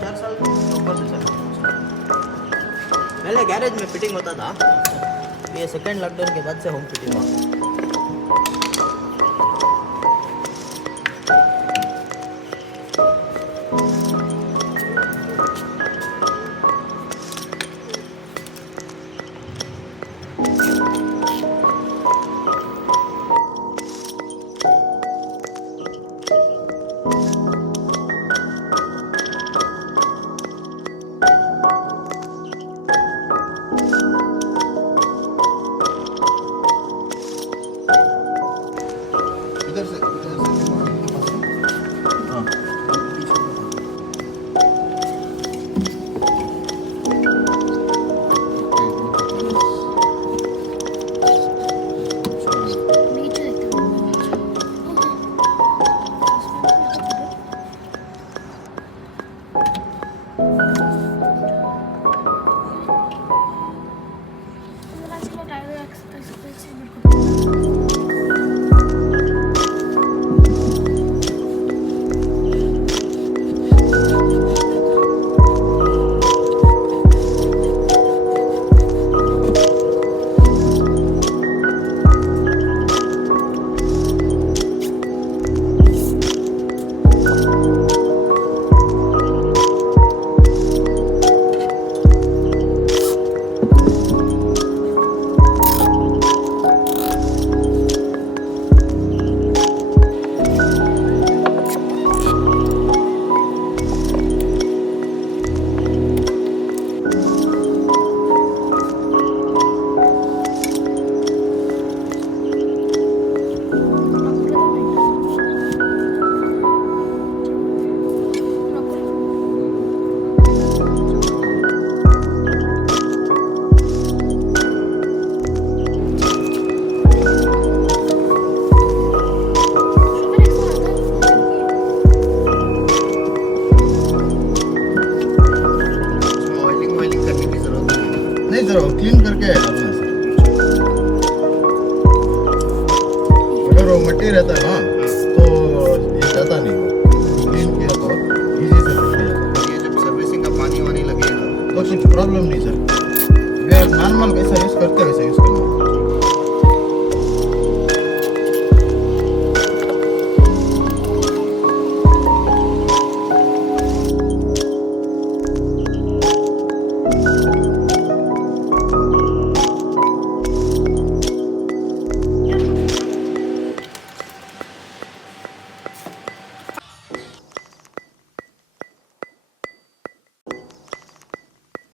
4 साल के ऊपर से चला। पहले गैरेज में फिटिंग होता था, ये सेकेंड लॉकडाउन के बाद से होम फिटिंग हुआ। क्लीन करके अपने से अगर वो मट्टी रहता है ना तो ये जाता नहीं, क्लीन किया तो इजी से निकल जाता है। ये जब सर्विसिंग का पानी वानी लगेगा तो कुछ प्रॉब्लम नहीं सर।